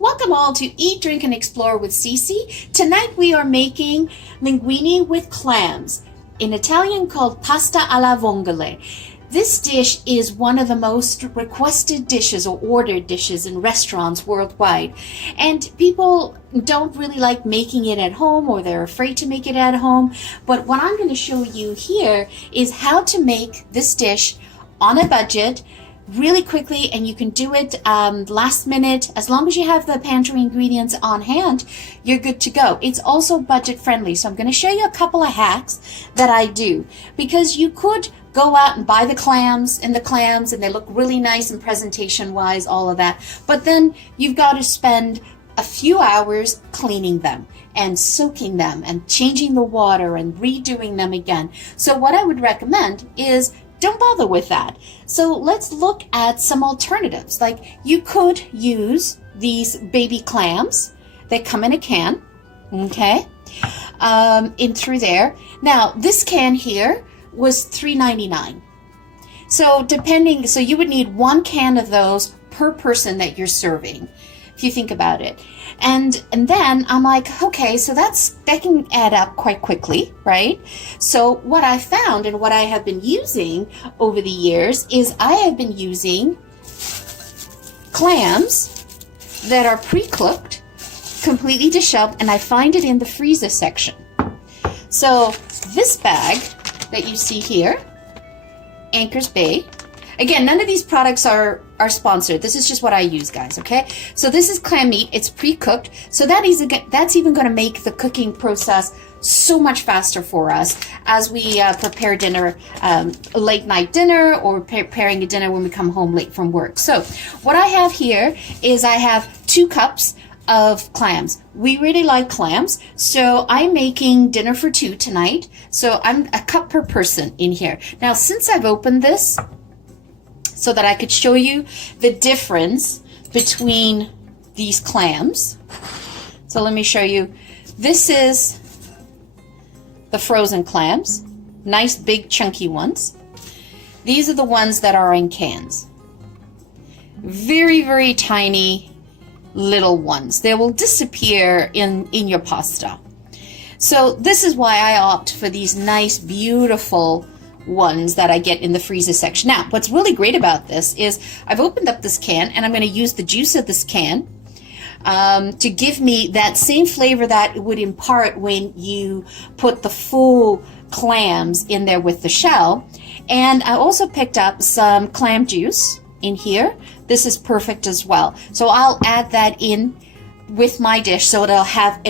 Welcome all to Eat, Drink, and Explore with Cece. Tonight we are making linguine with clams, in Italian called pasta alla vongole. This dish is one of the most requested dishes or ordered dishes in restaurants worldwide. And people don't really like making it at home, or they're afraid to make it at home. But what I'm going to show you here is how to make this dish on a budget really quickly, and you can do it last minute. As long as you have the pantry ingredients on hand, you're good to go. It's also budget friendly, so I'm going to show you a couple of hacks that I do, because you could go out and buy the clams and they look really nice and presentation wise, all of that, but then you've got to spend a few hours cleaning them and soaking them and changing the water and redoing them again. So what I would recommend is don't bother with that. So let's look at some alternatives. Like, you could use these baby clams. They come in a can, okay, in through there. Now, this can here was $3.99. So so you would need one can of those per person that you're serving, if you think about it. And then I'm like, okay, so that can add up quite quickly, right? So what I found and what I have been using over the years is I have been using clams that are pre-cooked, completely dishevelled, and I find it in the freezer section. So this bag that you see here, Anchor's Bay. Again, none of these products are sponsored. This is just what I use, guys, okay? So this is clam meat. It's pre-cooked. So that's even going to make the cooking process so much faster for us as we prepare dinner, late night dinner, or preparing a dinner when we come home late from work. So what I have here is I have 2 cups of clams. We really like clams, so I'm making dinner for 2 tonight. So I'm a cup per person in here. Now, since I've opened this, so that I could show you the difference between these clams. So let me show you. This is the frozen clams. Nice big chunky ones. These are the ones that are in cans. Very, very tiny little ones. They will disappear in your pasta. So this is why I opt for these nice, beautiful ones that I get in the freezer section. Now, what's really great about this is I've opened up this can, and I'm going to use the juice of this can to give me that same flavor that it would impart when you put the full clams in there with the shell. And I also picked up some clam juice in here. This is perfect as well. So I'll add that in with my dish, so it'll have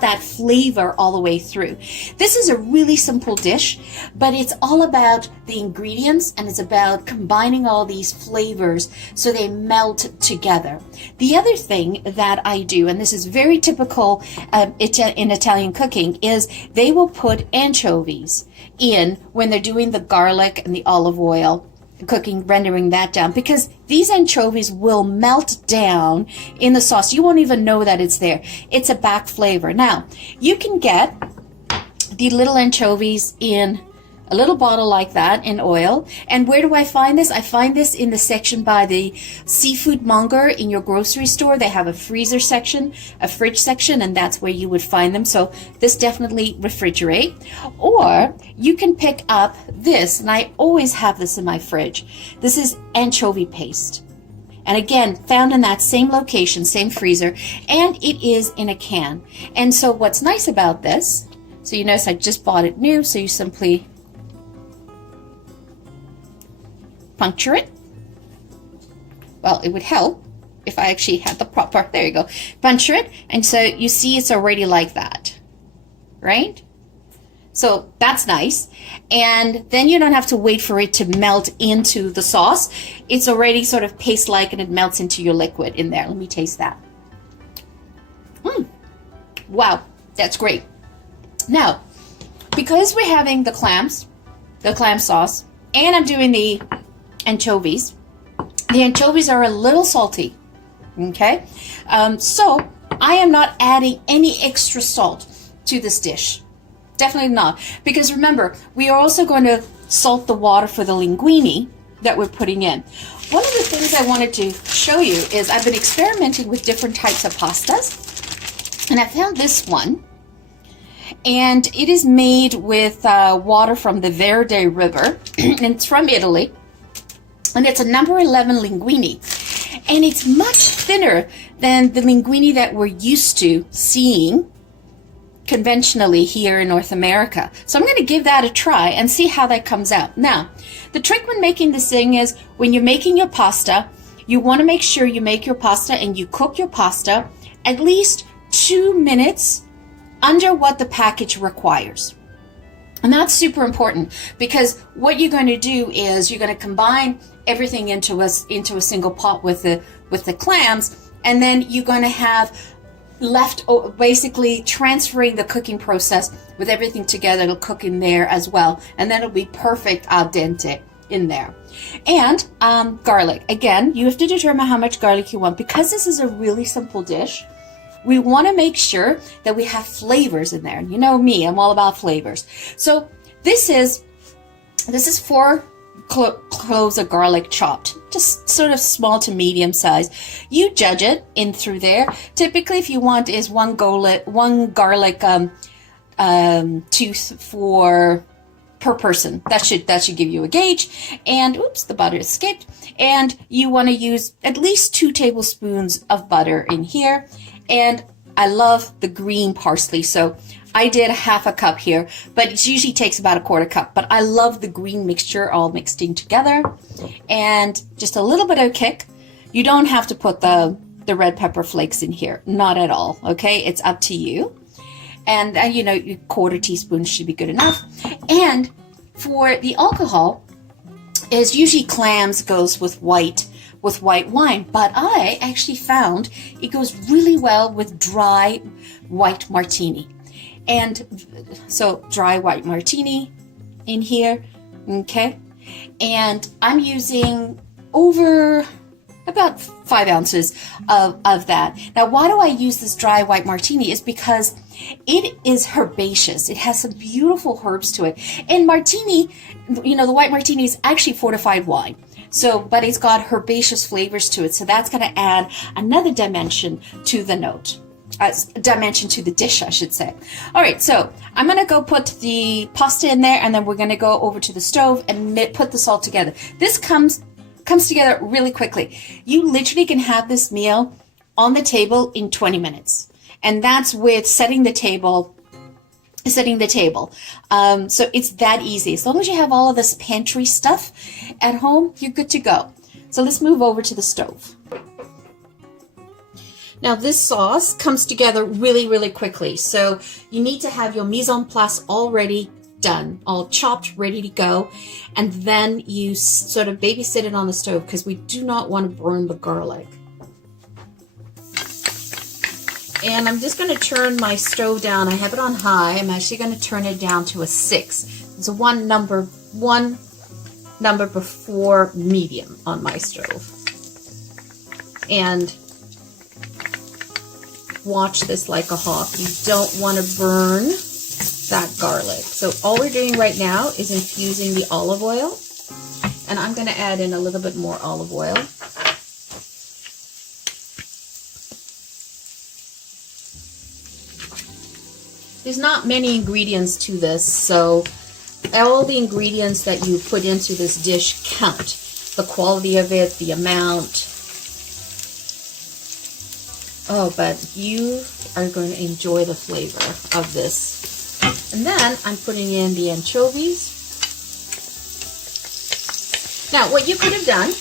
that flavor all the way through. This is a really simple dish, but it's all about the ingredients, and it's about combining all these flavors so they melt together. The other thing that I do, and this is very typical in Italian cooking, is they will put anchovies in when they're doing the garlic and the olive oil cooking, rendering that down, because these anchovies will melt down in the sauce. You won't even know that it's there. It's a back flavor. Now, you can get the little anchovies in a little bottle like that in oil. And where do I find this? I find this in the section by the seafood monger in your grocery store. They have a freezer section, a fridge section, and that's where you would find them. So this definitely refrigerate. Or you can pick up this, and I always have this in my fridge. This is anchovy paste. And again, found in that same location, same freezer, and it is in a can. And so what's nice about this, so you notice I just bought it new, so you simply puncture it. Well, it would help if I actually had the proper, there you go, puncture it, and so you see it's already like that, right? So that's nice. And then you don't have to wait for it to melt into the sauce. It's already sort of paste-like, and it melts into your liquid in there. Let me taste that. Wow, that's great. Now, because we're having the clams, the clam sauce, and I'm doing the anchovies are a little salty, okay? So I am not adding any extra salt to this dish. Definitely not. Because remember, we are also going to salt the water for the linguine that we're putting in. one of the things I wanted to show you is I've been experimenting with different types of pastas, and I found this one, and it is made with water from the Verde River, and it's from Italy, and it's a number 11 linguine, and it's much thinner than the linguine that we're used to seeing conventionally here in North America. So I'm going to give that a try and see how that comes out. Now, the trick when making this thing is when you're making your pasta, you want to make sure you make your pasta and you cook your pasta at least 2 minutes under what the package requires. And that's super important, because what you're going to do is you're going to combine everything into a single pot with the clams, and then you're going to have left basically transferring the cooking process with everything together. It'll cook in there as well, and then it'll be perfect al dente in there. And garlic, again, you have to determine how much garlic you want. Because this is a really simple dish, we want to make sure that we have flavors in there. You know me, I'm all about flavors. So this is 4 cloves of garlic chopped, just sort of small to medium size. You judge it in through there. Typically, if you want, is one garlic tooth per person. That should give you a gauge. And oops, the butter escaped. And you want to use at least 2 tablespoons of butter in here. And I love the green parsley, so I did half a cup here, but it usually takes about a 1/4 cup. But I love the green mixture all mixed in together, and just a little bit of kick. You don't have to put the red pepper flakes in here, not at all. Okay, it's up to you. And you know, 1/4 teaspoon should be good enough. And for the alcohol, is usually clams goes with white wine, but I actually found it goes really well with dry white martini. And so dry white martini in here, okay? And I'm using over about 5 ounces of that. Now, why do I use this dry white martini is because it is herbaceous. It has some beautiful herbs to it. And martini, you know, the white martini is actually fortified wine. So, but it's got herbaceous flavors to it. So that's going to add another dimension to the note. Dimension to the dish, I should say. All right, so I'm going to go put the pasta in there, and then we're going to go over to the stove and put this all together. This comes together really quickly. You literally can have this meal on the table in 20 minutes. And that's with setting the table. So it's that easy. As long as you have all of this pantry stuff at home, you're good to go. So let's move over to the stove. Now this sauce comes together really, really quickly. So you need to have your mise en place already done, all chopped, ready to go. And then you sort of babysit it on the stove, because we do not want to burn the garlic. And I'm just going to turn my stove down. I have it on high. I'm actually going to turn it down to a 6. It's a one number before medium on my stove. And watch this like a hawk. You don't want to burn that garlic. So all we're doing right now is infusing the olive oil. And I'm going to add in a little bit more olive oil. There's not many ingredients to this, so all the ingredients that you put into this dish count. The quality of it, the amount. Oh, but you are going to enjoy the flavor of this. And then I'm putting in the anchovies. Now, what you could have done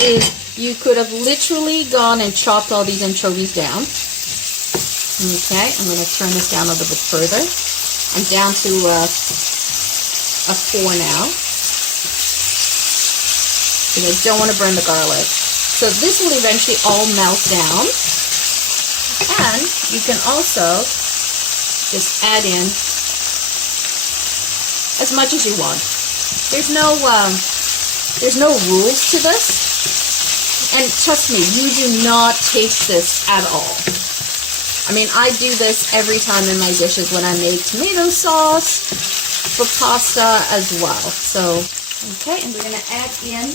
is you could have literally gone and chopped all these anchovies down. Okay, I'm going to turn this down a little bit further. I'm down to a 4 now, because I don't want to burn the garlic. So this will eventually all melt down. And you can also just add in as much as you want. There's no rules to this. And trust me, you do not taste this at all. I mean, I do this every time in my dishes when I make tomato sauce for pasta as well. So, okay, and we're going to add in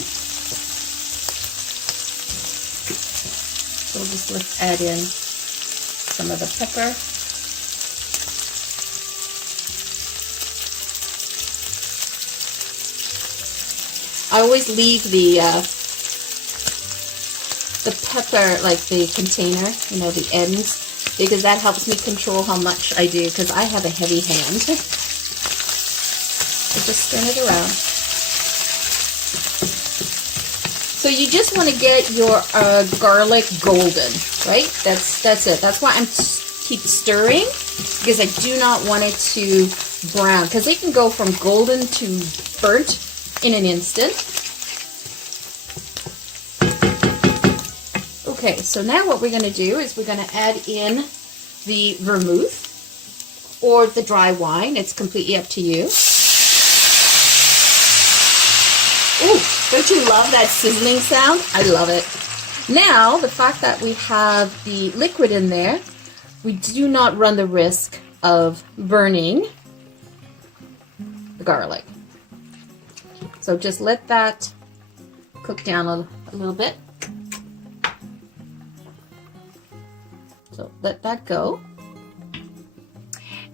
So let's add in some of the pepper. I always leave the pepper, like the container, you know, the ends, because that helps me control how much I do, because I have a heavy hand. So just turn it around. So you just want to get your garlic golden, right? That's it. That's why I'm keep stirring, because I do not want it to brown, because it can go from golden to burnt in an instant. Okay, so now what we're going to do is we're going to add in the vermouth or the dry wine. It's completely up to you. Ooh, don't you love that sizzling sound? I love it. Now, the fact that we have the liquid in there, we do not run the risk of burning the garlic. So just let that cook down a little bit. So let that go.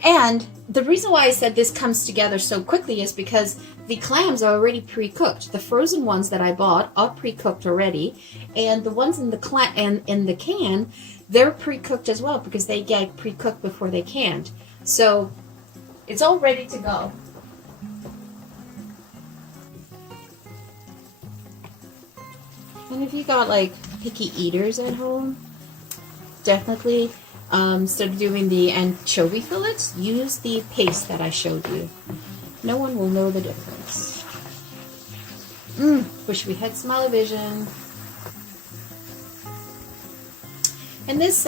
And the reason why I said this comes together so quickly is because the clams are already pre-cooked. The frozen ones that I bought are pre-cooked already, and the ones in the can, they're pre-cooked as well, because they get pre-cooked before they canned. So it's all ready to go. And if you got like picky eaters at home, definitely instead of doing the anchovy fillets, use the paste that I showed you. No one will know the difference. Wish we had smell-o-vision. And this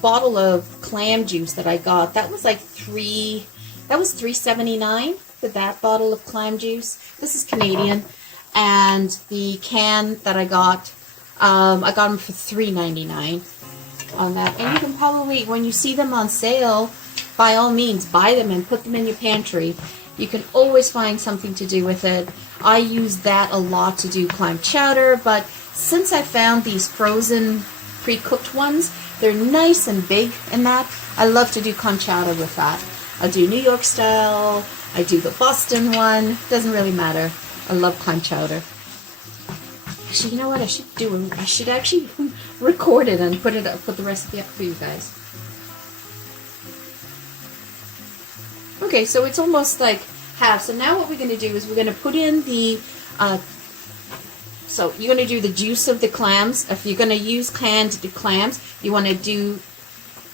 bottle of clam juice that I got, that was like $3.79 for that bottle of clam juice. This is Canadian. And the can that I got them for $3.99 on that. And you can probably, when you see them on sale, by all means, buy them and put them in your pantry. You can always find something to do with it. I use that a lot to do clam chowder, but since I found these frozen pre-cooked ones, they're nice and big in that. I love to do clam chowder with that. I do New York style, I do the Boston one, doesn't really matter. I love clam chowder. Actually, you know what I should do? I should actually record it and put the recipe up for you guys. Okay, so it's almost like half. So now what we're going to do is we're going to put in the, so you're going to do the juice of the clams. If you're going to use canned clams, you want to do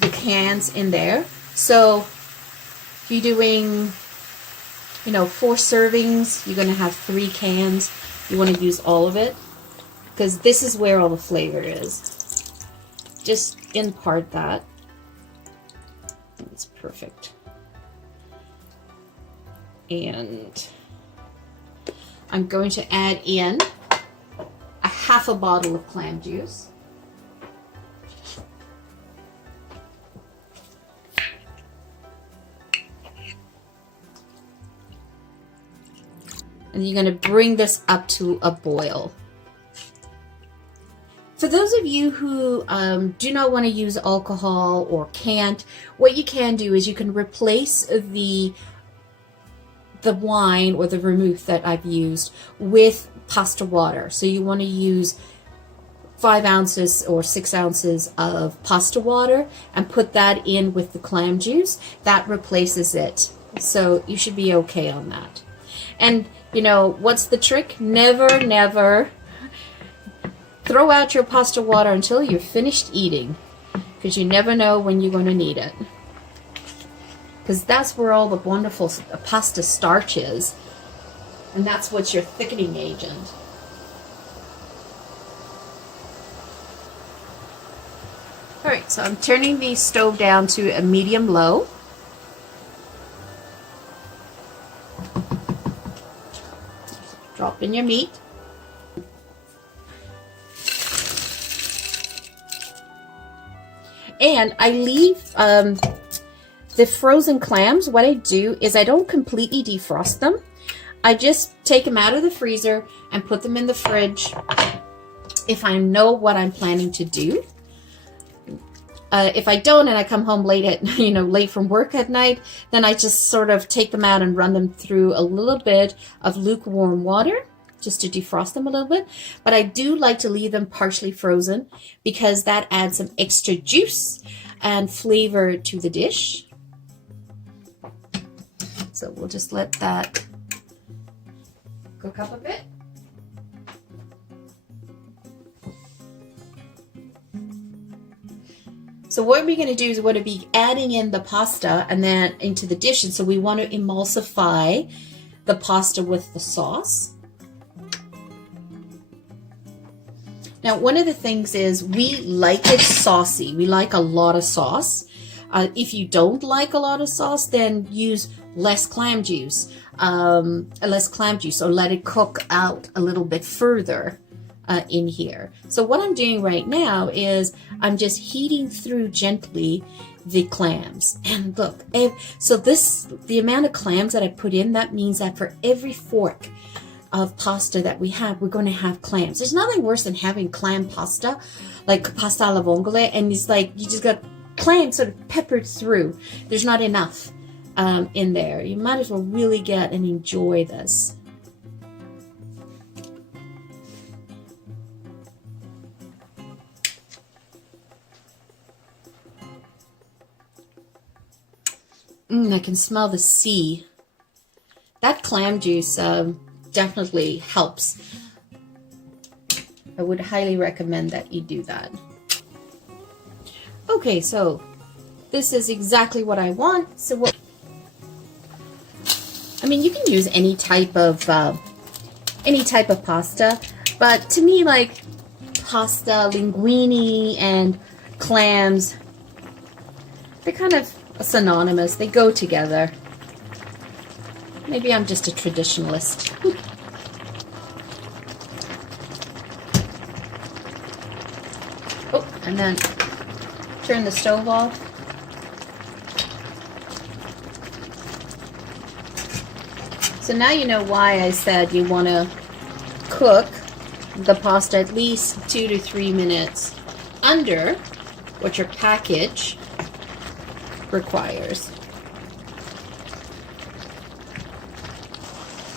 the cans in there. So if you're doing, 4 servings, you're going to have 3 cans. You want to use all of it, because this is where all the flavor is. Just impart that. It's perfect. And I'm going to add in a half a bottle of clam juice. And you're going to bring this up to a boil. For those of you who do not want to use alcohol or can't, what you can do is you can replace the wine or the vermouth that I've used with pasta water. So you want to use 5 ounces or 6 ounces of pasta water and put that in with the clam juice. That replaces it. So you should be okay on that. And what's the trick? Never throw out your pasta water until you're finished eating, because you never know when you're going to need it. Because that's where all the wonderful pasta starch is, and that's what's your thickening agent. Alright, so I'm turning the stove down to a medium-low. Drop in your meat. And I leave the frozen clams. What I do is I don't completely defrost them. I just take them out of the freezer and put them in the fridge if I know what I'm planning to do. If I don't and I come home late at, late from work at night, then I just sort of take them out and run them through a little bit of lukewarm water just to defrost them a little bit. But I do like to leave them partially frozen because that adds some extra juice and flavor to the dish. So we'll just let that cook up a bit. So what we're going to do is we're going to be adding in the pasta and then into the dish. And so we want to emulsify the pasta with the sauce. Now, one of the things is we like it saucy. We like a lot of sauce. If you don't like a lot of sauce, then use less clam juice, or let it cook out a little bit further in here. So what I'm doing right now is I'm just heating through gently the clams. And look, so the amount of clams that I put in, that means that for every fork of pasta that we have, we're going to have clams. There's nothing worse than having clam pasta, like pasta alle vongole, and it's like you just got clams sort of peppered through. There's not enough in there. You might as well really get and enjoy this. I can smell the sea. That clam juice definitely helps. I would highly recommend that you do that. Okay, so this is exactly what I want. So you can use any type of pasta, but to me, like pasta, linguine, and clams, they're kind of synonymous. They go together. Maybe I'm just a traditionalist. Oh, and then turn the stove off. So now you know why I said you want to cook the pasta at least 2 to 3 minutes under what your package requires.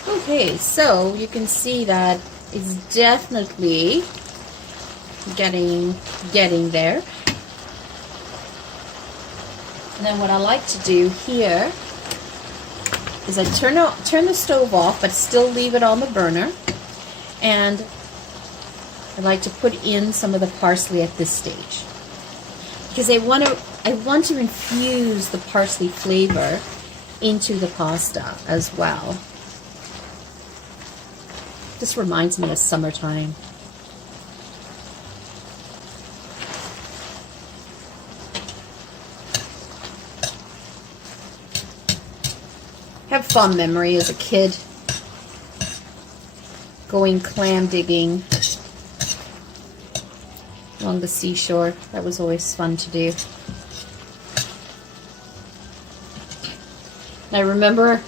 Okay, so you can see that it's definitely getting there. And then what I like to do here is I turn the stove off, but still leave it on the burner. And I like to put in some of the parsley at this stage, because I want to infuse the parsley flavor into the pasta as well. This reminds me of summertime. Have fond memory as a kid going clam digging along the seashore. That was always fun to do. And I remember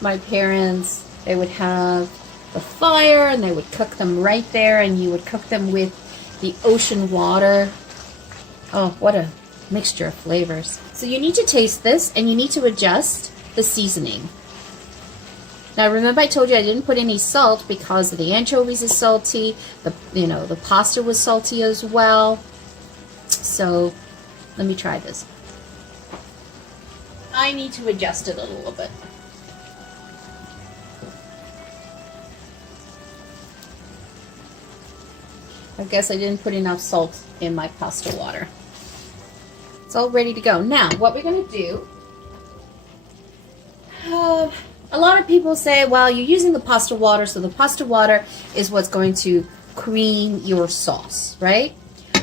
my parents, they would have the fire and they would cook them right there, and you would cook them with the ocean water. Oh, what a mixture of flavors. So you need to taste this and you need to adjust the seasoning. Now remember I told you I didn't put any salt because the anchovies is salty, the pasta was salty as well. So let me try this. I need to adjust it a little bit. I guess I didn't put enough salt in my pasta water. It's all ready to go. Now, what we're going to do, a lot of people say, well, you're using the pasta water, so the pasta water is what's going to cream your sauce, right?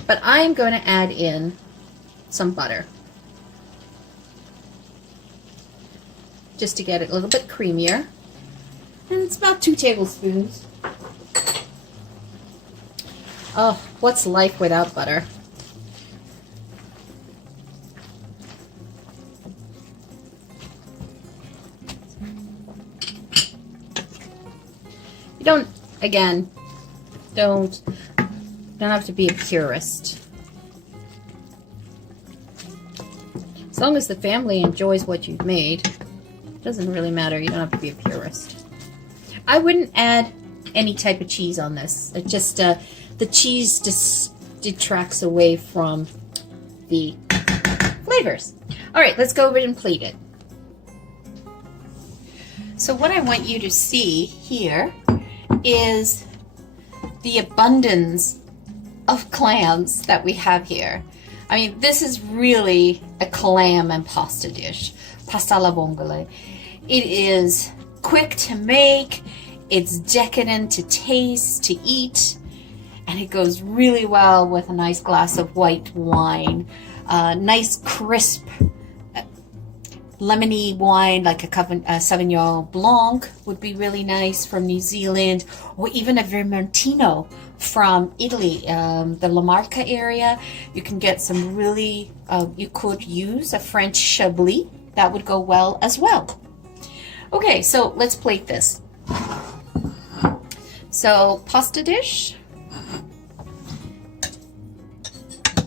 But I'm going to add in some butter, just to get it a little bit creamier. And it's about 2 tablespoons. Oh, what's life without butter? You don't have to be a purist. As long as the family enjoys what you've made, it doesn't really matter. You don't have to be a purist. I wouldn't add any type of cheese on this. It just the cheese just detracts away from the flavors. All right, let's go over and plate it. So what I want you to see here is the abundance of clams that we have here. I mean, this is really a clam and pasta dish, pasta alle vongole. It is quick to make, it's decadent to taste, to eat, and it goes really well with a nice glass of white wine. Nice crisp lemony wine like a Sauvignon Blanc would be really nice from New Zealand, or even a Vermentino from Italy, the La Marca area. You can get some really, you could use a French Chablis. That would go well as well. Okay, so let's plate this. So pasta dish.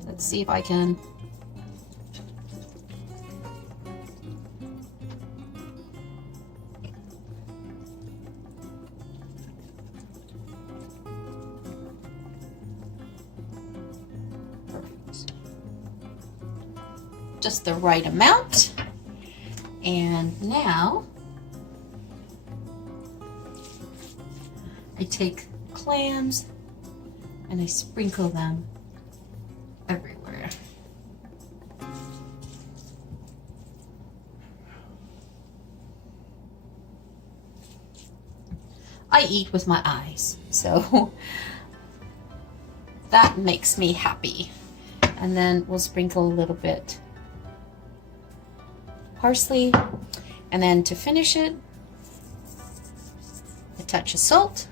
Let's see if I can. Just the right amount. And now I take clams and I sprinkle them everywhere. I eat with my eyes, so that makes me happy. And then we'll sprinkle a little bit parsley, and then to finish it, a touch of salt,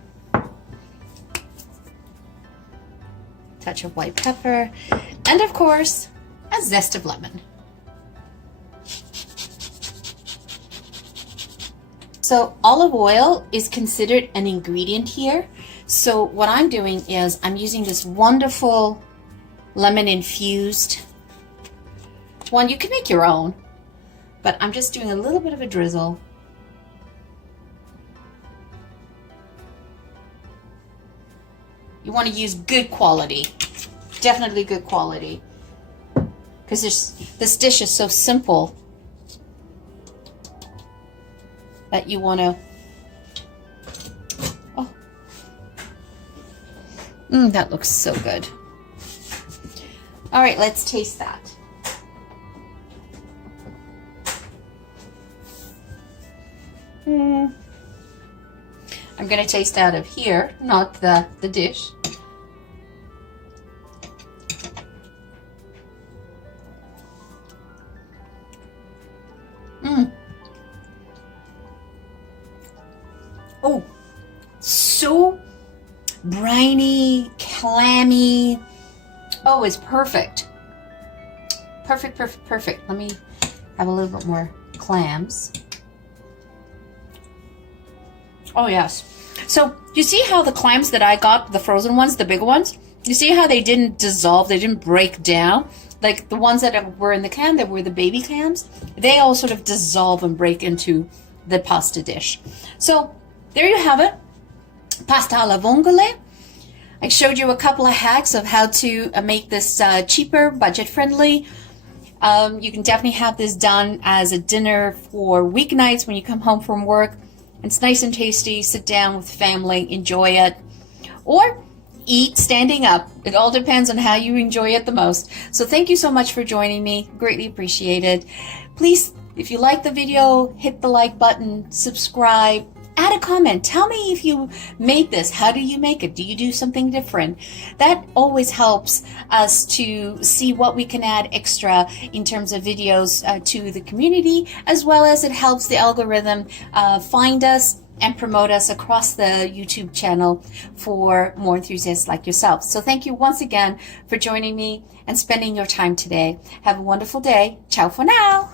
touch of white pepper, and of course a zest of lemon. So olive oil is considered an ingredient here, so what I'm doing is I'm using this wonderful lemon infused one. You can make your own, but I'm just doing a little bit of a drizzle. You want to use good quality, definitely good quality, because this dish is so simple that you want to, oh, that looks so good. All right, let's taste that. I'm going to taste out of here, not the dish. Oh, so briny, clammy. Oh, it's perfect. Perfect, perfect, perfect. Let me have a little bit more clams. Oh, yes. So you see how the clams that I got, the frozen ones, the big ones, you see how they didn't dissolve, they didn't break down? Like the ones that were in the can, that were the baby clams, they all sort of dissolve and break into the pasta dish. So there you have it, pasta alle vongole. I showed you a couple of hacks of how to make this cheaper, budget-friendly. You can definitely have this done as a dinner for weeknights when you come home from work. It's nice and tasty. Sit down with family, enjoy it, or eat standing up. It all depends on how you enjoy it the most. So thank you so much for joining me. Greatly appreciated. Please, if you like the video, hit the like button, subscribe, add a comment. Tell me if you made this. How do you make it? Do you do something different? That always helps us to see what we can add extra in terms of videos to the community, as well as it helps the algorithm find us and promote us across the YouTube channel for more enthusiasts like yourself. So thank you once again for joining me and spending your time today. Have a wonderful day. Ciao for now.